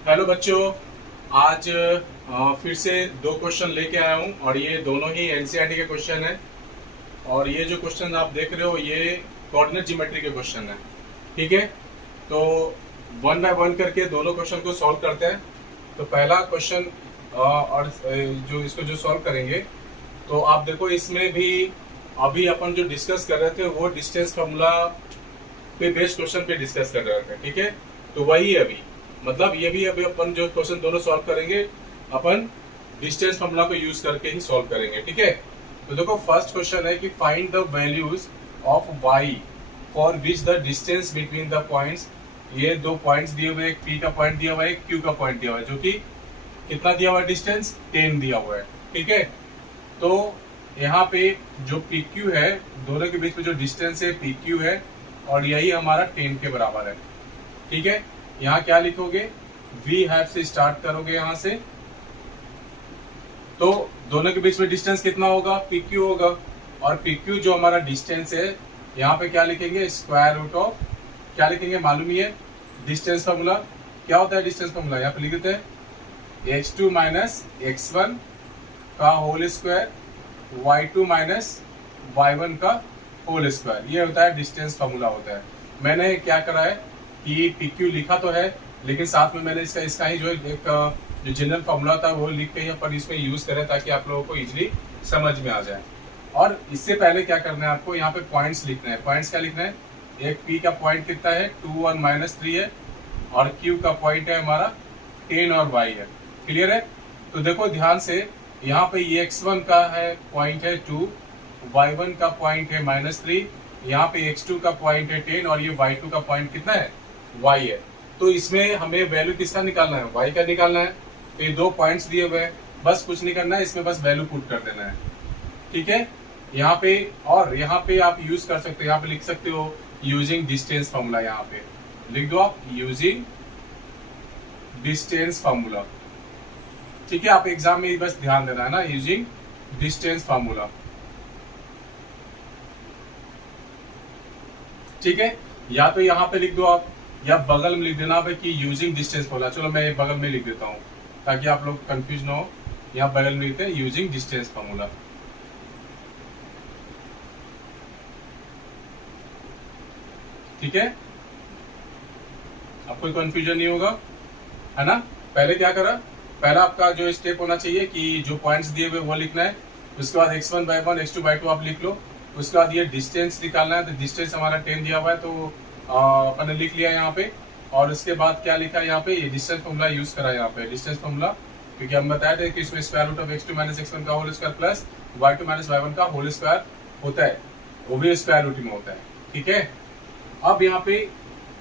Hello बच्चों। आज फिर से दो क्वेश्चन लेके आया हूँ और ये दोनों ही एनसीईआरटी के क्वेश्चन है। और ये जो क्वेश्चन आप देख रहे हो ये कोऑर्डिनेट ज्योमेट्री के क्वेश्चन है। ठीक है, तो वन बाय वन करके दोनों क्वेश्चन को सॉल्व करते हैं। तो पहला क्वेश्चन और जो इसको जो सॉल्व करेंगे, तो आप देखो इसमें भी अभी अपन जो डिस्कस कर रहे थे वो डिस्टेंस फार्मूला पे बेस्ड क्वेश्चन पे डिस्कस कर रहे थे। ठीक है, तो वही है अभी, मतलब ये भी अभी अपन जो क्वेश्चन दोनों सॉल्व करेंगे अपन डिस्टेंस फॉर्मूला को यूज करके ही सॉल्व करेंगे। ठीक है, तो देखो फर्स्ट क्वेश्चन है कि find the values of y for which the distance between the points. ये दो पॉइंट्स दिए हुए, एक p का पॉइंट दिया हुआ है, एक q का पॉइंट दिया हुआ है, जो कि कितना दिया हुआ है, डिस्टेंस 10 दिया हुआ है। ठीक है, तो यहाँ पे जो pq है, दोनों के बीच में जो डिस्टेंस है pq है और यही हमारा 10 के बराबर है। ठीक है, यहाँ क्या लिखोगे, वी हैव से स्टार्ट करोगे यहाँ से, तो दोनों के बीच में डिस्टेंस कितना होगा, पी क्यू होगा। और पी क्यू जो हमारा डिस्टेंस है, यहाँ पे क्या लिखेंगे, स्क्वायर रूट ऑफ, क्या लिखेंगे मालूम ही है, डिस्टेंस फॉर्मूला क्या होता है, डिस्टेंस फॉर्मूला यहाँ पे लिख देते हैं x2 माइनस x1 का whole square, y2 minus y1 का होल स्क्वायर, ये होता है डिस्टेंस फॉर्मूला होता है। मैंने क्या करा है कि पी क्यू लिखा तो है, लेकिन साथ में मैंने इसका ही जो एक जो जनरल फॉर्मूला था वो लिख के अपन इसमें यूज करें ताकि आप लोगों को इजीली समझ में आ जाए। और इससे पहले क्या करना है आपको, यहाँ पे पॉइंट्स लिखना है। पॉइंट्स क्या लिखना है, एक पी का पॉइंट कितना है 2 1 -3 है, और क्यू का पॉइंट है हमारा 10 और वाई है। क्लियर है, तो देखो ध्यान से, यहाँ पे ये x1 का है पॉइंट है 2, y1 का पॉइंट है -3, यहाँ पे x2 का पॉइंट है 10 और ये y2 का पॉइंट कितना है, y है। तो इसमें हमें वैल्यू किसका निकालना है, y का निकालना है। तो ये दो पॉइंट्स दिए हुए हैं, बस कुछ नहीं करना है, इसमें बस वैल्यू पुट कर देना है। ठीक है, यहाँ पे, और यहाँ पे आप यूज कर सकते हो, यहाँ पे लिख सकते हो यूजिंग डिस्टेंस फॉर्मूला, यहाँ पे लिख दो आप यूजिंग डिस्टेंस फॉर्मूला। ठीक है, आप एग्जाम में बस ध्यान देना है ना, यूजिंग डिस्टेंस फॉर्मूला। ठीक है, या तो यहाँ पे लिख दो आप, या बगल में लिख देना कि यूजिंग डिस्टेंस फॉर्मूला। चलो मैं बगल में लिख देता हूँ ताकि आप लोग कंफ्यूज ना हो। यहाँ बगल में लिखते हैं यूजिंग डिस्टेंस फॉर्मूला। ठीक है, अब कोई कंफ्यूजन नहीं होगा, है ना। पहले क्या करा, पहला आपका जो स्टेप होना चाहिए कि जो पॉइंट्स दिए हुए वो लिखना है, उसके बाद x1 by 1 x2 by 2 आप लिख लो। उसके बाद ये डिस्टेंस निकालना है, तो डिस्टेंस हमारा 10 दिया हुआ है, तो अपन ने लिख लिया यहाँ पे। और उसके बाद क्या लिखा है यहाँ पे, ये डिस्टेंस फॉर्मूला यूज करा यहाँ पे, डिस्टेंस फॉर्मूला, क्योंकि हम बताए थे कि इसमें square root of x2 minus x1 का whole square plus y2 minus y1 का होल स्क्वायर होता है, वो भी स्क्वायर रूट में होता है। ठीक है, अब यहाँ पे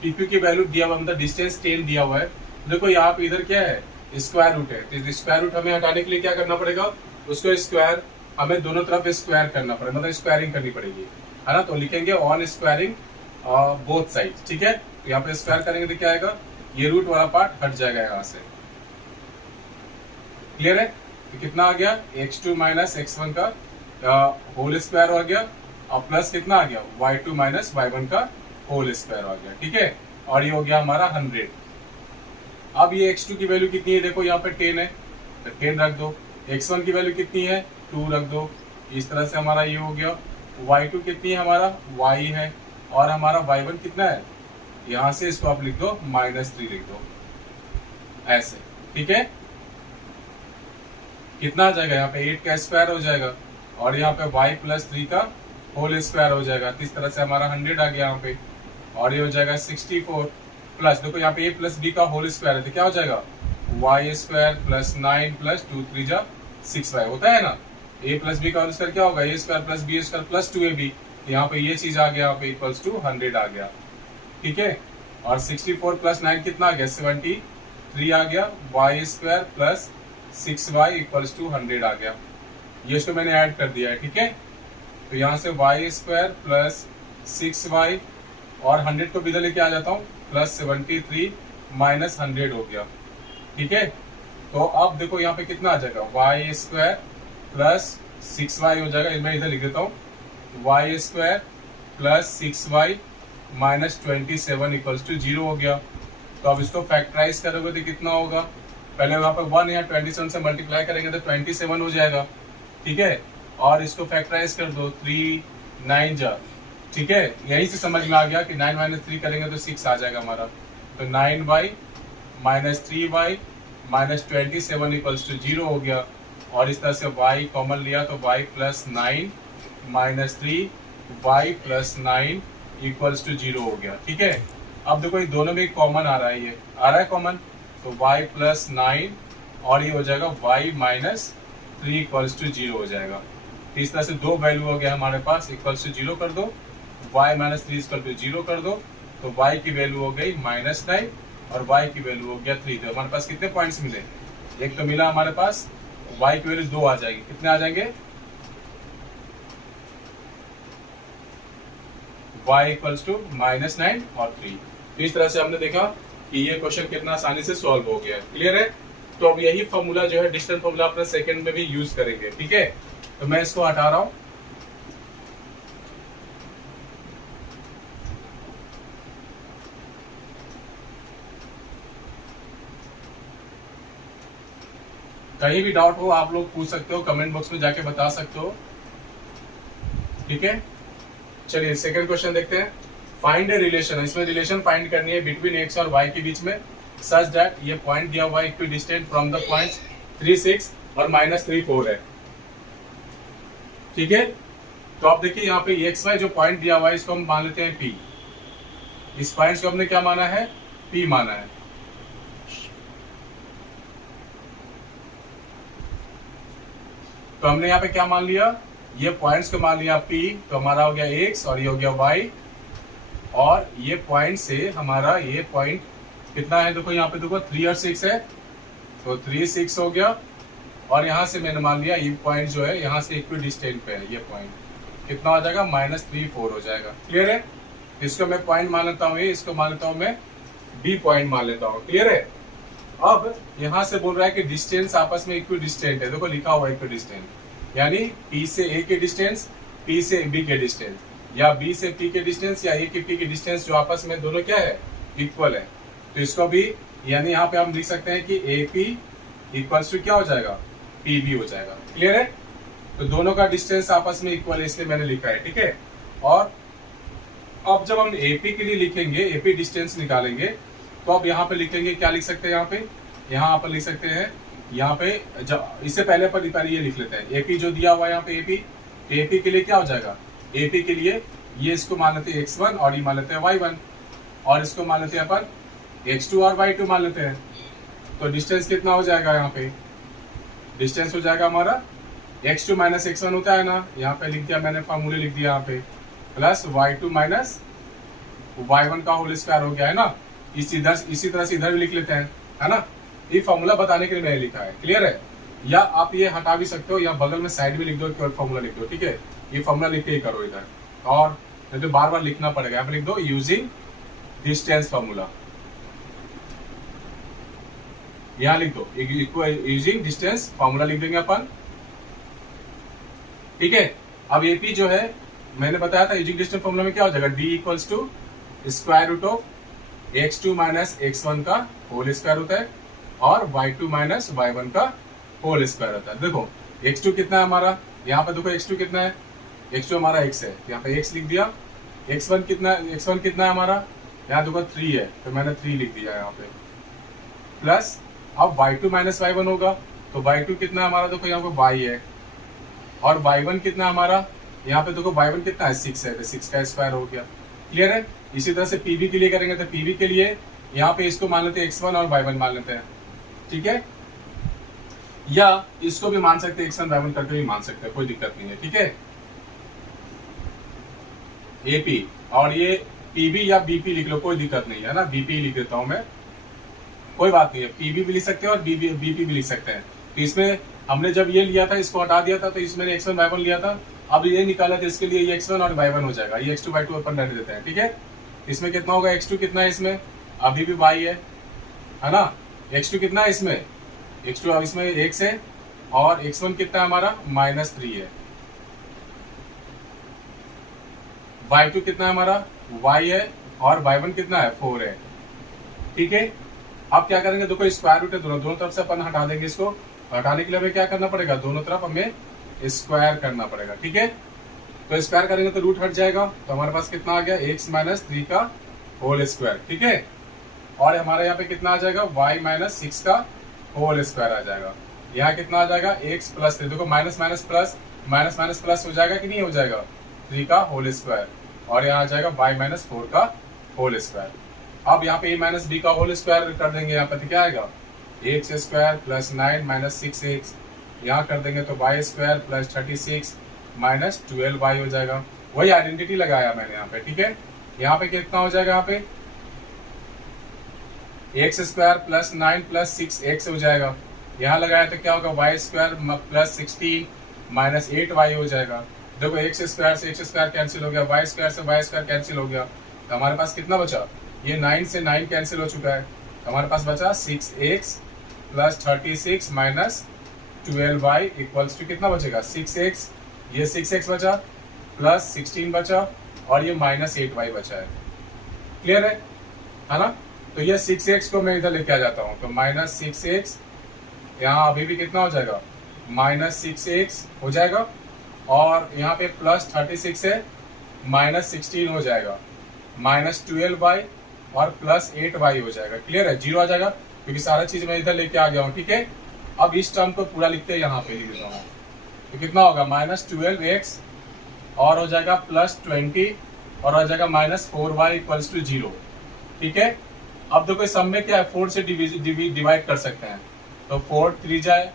pq की वैल्यू दिया हुआ, मतलब डिस्टेंस 10 दिया हुआ है। देखो यहाँ पे इधर क्या है, स्क्वायर रूट है, तो स्क्वायर रूट हमें हटाने के लिए क्या करना पड़ेगा, उसको स्क्वायर, हमें दोनों तरफ स्क्वायर करना पड़ेगा, मतलब स्क्वायरिंग करनी पड़ेगी, है ना। तो लिखेंगे ऑन स्क्वायरिंग बोथ साइड। ठीक है, तो यहाँ पे स्क्वायर करेंगे तो क्या आएगा, ये रूट वाला पार्ट हट जाएगा यहाँ से। क्लियर है, तो कितना आ गया, x2 माइनस x1 का होल स्क्वायर हो गया, और प्लस कितना आ गया, y2 माइनस y1 का होल स्क्वायर आ गया। ठीक है, और ये हो गया हमारा 100। अब ये x2 की वैल्यू कितनी है, देखो यहाँ पे 10 है, तो 10 रख दो। x1 की वैल्यू कितनी है, 2 रख दो। इस तरह से हमारा ये हो गया। y2 कितनी है, हमारा y है, और हमारा y1 कितना है, यहाँ से इसको आप लिख दो -3 लिख दो, ऐसे। ठीक है, कितना आ जाएगा, यहाँ पे 8 का स्क्वायर हो जाएगा, और यहाँ पे y प्लस 3 का होल स्क्वायर हो जाएगा। तो इस तरह से हमारा 100 आ गया यहाँ पे, और ये हो जाएगा 64 प्लस, देखो यहाँ पे a प्लस बी का होल स्क्वायर है, तो क्या हो जाएगा, y स्क्वायर प्लस 9 प्लस 2 3 जा 6y होता है ना। a प्लस बी का होल स्क्वायर क्या होगा, a square plus B square plus 2ab, यहाँ पे ये चीज आ गया, यहाँ पे इक्वल्स टू 100 आ गया। ठीक है, और 64 प्लस 9 कितना आ गया, 73 आ गया, y square plus 6y equals to 100 आ गया। ये इसको मैंने ऐड कर दिया है। ठीक है, तो यहाँ से y स्क्वायर प्लस 6y, और 100 को इधर लेके आ जाता हूँ, प्लस 73 माइनस 100 हो गया। ठीक है, तो अब देखो यहाँ पे कितना आ जाएगा, y स्क्वायर प्लस 6y हो जाएगा, मैं इधर लिख देता हूँ, y square plus 6y minus 27 equals to 0 हो गया। तो अब इसको फैक्टराइज करोगे तो कितना होगा, पहले वहां पर 1 या 27 से मल्टीप्लाई करेंगे तो 27 हो जाएगा, ठीक है। और इसको फैक्टराइज कर दो, 3 9 जा, ठीक है। यहीं से समझ में आ गया कि 9 - 3 करेंगे तो 6 आ जाएगा हमारा। तो 9y - 3y - 27 इक्वल्स टू 0 हो गया। और इस तरह से y कॉमन लिया तो y + 9 - 3 y + 9 इक्वल्स टू 0 हो गया, ठीक है। अब देखो ये दोनों में कॉमन आ रहा है, ये आ रहा है कॉमन, तो y + 9 और ये हो जाएगा y - 3 इक्वल्स टू 0 हो जाएगा। तो इस तरह से दो वैल्यू हो गया हमारे पास, इक्वल्स टू 0 कर दो, y - 3 इक्वल टू 0 कर दो, तो y की वैल्यू हो गई -9 और y की वैल्यू हो गया 3। तो हमारे पास कितने पॉइंट्स मिले, एक तो मिला हमारे पास, y की वैल्यू 2 आ जाएगी, कितने आ जाएंगे, y इक्वल्स टू -9 और 3। तो इस तरह से हमने देखा कि ये क्वेश्चन कितना आसानी से सॉल्व हो गया, क्लियर है। तो अब यही फॉर्मूला जो है डिस्टेंस फॉर्मूला अपने सेकंड में भी यूज करेंगे, ठीक है। तो मैं इसको हटा रहा हूं, कहीं भी डाउट हो आप लोग पूछ सकते हो, कमेंट बॉक्स में जाके बता सकते हो, ठीक है। चलिए सेकंड क्वेश्चन देखते हैं। फाइंड ए रिलेशन, इसमें रिलेशन फाइंड करनी है बिटवीन एक्स और वाई के बीच में, सच दैट ये पॉइंट दिया हुआ है equi distant from the points 3 6 और -3 4 है, ठीक है। तो आप देखिए यहाँ पे एक्स वाई जो पॉइंट दिया हुआ है इसको हम मान लेते हैं P। इस पॉइंट को हमने क्या माना है, P माना है। तो हमने यहाँ पे क्या मान लिया, ये पॉइंट्स को मान लिया P, तो हमारा हो गया x और ये हो गया y। और ये पॉइंट से हमारा ये पॉइंट कितना है, देखो यहाँ पे देखो 3 और 6 है, तो 3 6 हो गया। और यहाँ से मैंने मान लिया ये पॉइंट जो है यहाँ से इक्वी डिस्टेंट पे है, ये पॉइंट कितना हो जाएगा, -3 4 हो जाएगा, क्लियर है। इसको मैं पॉइंट मान लेता हूँ, ये इसको मान लेता हूँ मैं B पॉइंट मान लेता हूँ, क्लियर है। अब यहाँ से बोल रहा है कि डिस्टेंस आपस में इक्वी डिस्टेंट है, देखो लिखा हुआ है इक्वी डिस्टेंट, यानी P से A के डिस्टेंस, P से B के डिस्टेंस, या B से P के डिस्टेंस या A के P के डिस्टेंस जो आपस में दोनों क्या है, इक्वल है। तो इसको भी यानी यहाँ पे हम लिख सकते हैं कि AP इक्वल्स टू क्या हो जाएगा, PB हो जाएगा, क्लियर है। तो दोनों का डिस्टेंस आपस में इक्वल है इसलिए मैंने लिखा है, ठीक है। और अब जब हम AP के लिए लिखेंगे, AP डिस्टेंस निकालेंगे, तो अब यहाँ पे लिखेंगे, क्या लिख सकते हैं यहाँ पर लिख सकते हैं, यहाँ पे जब इससे पहले ये लिख लेते हैं AP जो दिया हुआ है यहाँ पे AP के लिए क्या हो जाएगा, AP के लिए ये इसको मान लेते हैं x1 और ये मान लेते हैं y1, और इसको मान लेते हैं अपन x2 और y2 मान लेते हैं। तो डिस्टेंस कितना हो जाएगा, यहाँ पे डिस्टेंस हो जाएगा हमारा x2 - x1 होता है ना, यहाँ पे लिख दिया मैंने, फॉर्मूले लिख दिया यहाँ पे, प्लस y2 - y1 का होल स्क्वायर हो गया है ना। इसी तरह से इधर भी लिख लेते हैं, है ना। ये फॉर्मूला बताने के लिए मैंने लिखा है, क्लियर है। या आप ये हटा भी सकते हो, या बगल में साइड में लिख दो, केवल फॉर्मूला लिख दो, ठीक है। ये फॉर्मूला लिख के ही करो इधर, और नहीं तो बार बार लिखना पड़ेगा। यहाँ पे लिख दो यूजिंग डिस्टेंस फॉर्मूला, यहाँ लिख दो यूजिंग डिस्टेंस फॉर्मूला लिख देंगे अपन, ठीक है। अब AP जो है मैंने बताया था यूजिंग डिस्टेंस फॉर्मूला में क्या हो जाएगा, D equals to square root of x2 - x1 का होल स्क्वायर होता है और y2 - y1 का होल स्क्वायर होता है। देखो x2 कितना है हमारा, यहाँ पे देखो x2 कितना है, x2 हमारा x है, यहाँ पे x लिख दिया। x1 कितना है हमारा, यहाँ देखो 3 है, तो मैंने 3 लिख दिया यहाँ पे, प्लस अब y2 - y1 होगा, तो y2 कितना है हमारा, देखो यहाँ पे y है, और y1 कितना है हमारा, यहाँ पे देखो y1 कितना है, 6 है, तो 6 का स्क्वायर हो गया, क्लियर है। इसी तरह से PB के लिए करेंगे, तो PB के लिए यहाँ पे इसको मान लेते हैं x1 और y1 मान लेते हैं, ठीक है। या इसको भी मान सकते हैं, x1 y1 करके भी मान सकते हैं, कोई दिक्कत नहीं है, ठीक है। AP और ये PB या BP लिख लो, कोई दिक्कत नहीं है ना, BP लिख देता हूं मैं, कोई बात नहीं है। PB भी लिख सकते हैं और BP भी लिख सकते हैं। तो इसमें हमने जब ये लिया था, इसको हटा दिया था, तो इसमें x1 y1 लिया था, अब ये निकाला था, इसके लिए ये x1 और y1 हो जाएगा, ये x2 y2 अपन रख देते हैं, ठीक है। इसमें कितना होगा, x2 कितना है इसमें, अभी भी y है ना, x2 कितना है इसमें, x2 अब इसमें x है, और x1 कितना है हमारा, -3 है, y2 कितना है हमारा, y है, और y1 कितना है, 4 है, ठीक है। अब क्या करेंगे, देखो स्क्वायर रूट है, दोनों तरफ से अपन हटा देंगे इसको। हटाने के लिए हमें क्या करना पड़ेगा, दोनों तरफ हमें स्क्वायर करना पड़ेगा। ठीक है, तो स्क्वायर करेंगे तो रूट हट जाएगा, तो हमारे पास कितना आ गया, x माइनस 3 का होल स्क्वायर। ठीक है, और हमारे यहाँ पे कितना आ जाएगा, y माइनस 6 का होल स्क्वायर आ जाएगा। यहाँ कितना आ जाएगा, x प्लस 3, देखो minus minus plus, minus minus plus हो जाएगा कि नहीं हो जाएगा, 3 का होल स्क्वायर, और यहाँ आ जाएगा y माइनस 4 का होल स्क्वायर। अब यहाँ पे a माइनस b का होल स्क्वायर कर देंगे, यहाँ पे तो क्या आएगा, x square plus 9 minus 6x, यहाँ कर देंगे तो y square plus 36 minus 12y हो जाएगा। वही आइडेंटिटी लगाया मैंने यहाँ पे। ठीक है, यहाँ पे कितना हो जाएगा, यहाँ पे x square plus 9 plus 6x हो जाएगा। यहाँ लगाया तो क्या होगा, y square plus 16 minus 8y हो जाएगा। देखो x स्क्वायर से x स्क्वायर कैंसिल हो गया, y स्क्वायर से y स्क्वायर कैंसिल हो गया, तो हमारे पास कितना बचा, ये 9 से 9 कैंसिल हो चुका है, तो हमारे पास बचा 6x plus 36 minus 12y equals to कितना बचेगा, 6x, ये 6x बचा प्लस 16 बचा और ये माइनस 8y बचा है। क्लियर है ना। तो ये 6x को मैं इधर लेके आ जाता हूँ, तो माइनस 6x, यहाँ अभी भी कितना हो जाएगा, माइनस 6x हो जाएगा, और यहाँ पे प्लस 36 है, माइनस 16 हो जाएगा, माइनस 12y और प्लस 8y हो जाएगा। क्लियर है, 0 आ जाएगा क्योंकि सारा चीज मैं इधर लेके आ गया हूँ। ठीक है, अब इस टर्म को पूरा लिखते हैं, यहाँ पे लिख देता हूँ, तो कितना होगा, माइनस 12x और हो जाएगा प्लस 20 और हो जाएगा माइनस 4y इक्वल्स टू 0। ठीक है, अब देखो इस सम में क्या है, 4 से डिवाइड कर सकते हैं, तो 4 3 जाए,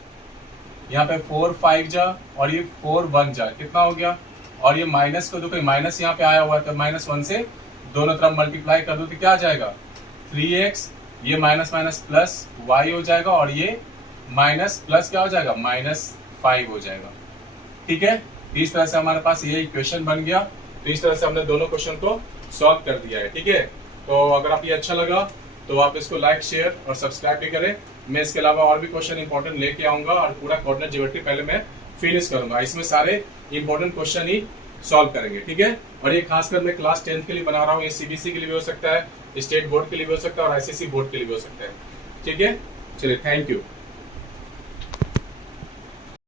यहाँ पे 4 5 जा, और ये 4 1 जा, कितना हो गया, और ये माइनस को देखो माइनस यहाँ पे आया हुआ है, तो माइनस 1 से दोनों तरफ मल्टीप्लाई कर दो तो क्या आ जाएगा, 3x, ये माइनस माइनस प्लस y हो जाएगा, और ये माइनस प्लस क्या हो जाएगा, माइनस 5 हो जाएगा। ठीक है, इस तरह से हमारे पास ये इक्वेशन बन गया। तो इस तरह से हमने दोनों क्वेश्चन को सॉल्व कर दिया है। ठीक है, तो अगर आप ये अच्छा लगा तो आप इसको लाइक शेयर और सब्सक्राइब भी करें। मैं इसके अलावा और भी क्वेश्चन इंपॉर्टेंट लेके आऊंगा, और पूरा कोऑर्डिनेट ज्योमेट्री पहले मैं फिनिश करूंगा, इसमें सारे इंपॉर्टेंट क्वेश्चन ही सॉल्व करेंगे। ठीक है, और ये खासकर मैं क्लास 10th के लिए बना रहा हूँ, ये सीबीएसई के लिए भी हो सकता है, स्टेट बोर्ड के लिए भी हो सकता है, और आईसीएसई बोर्ड के लिए भी हो सकता है। ठीक है, चलिए, थैंक यू।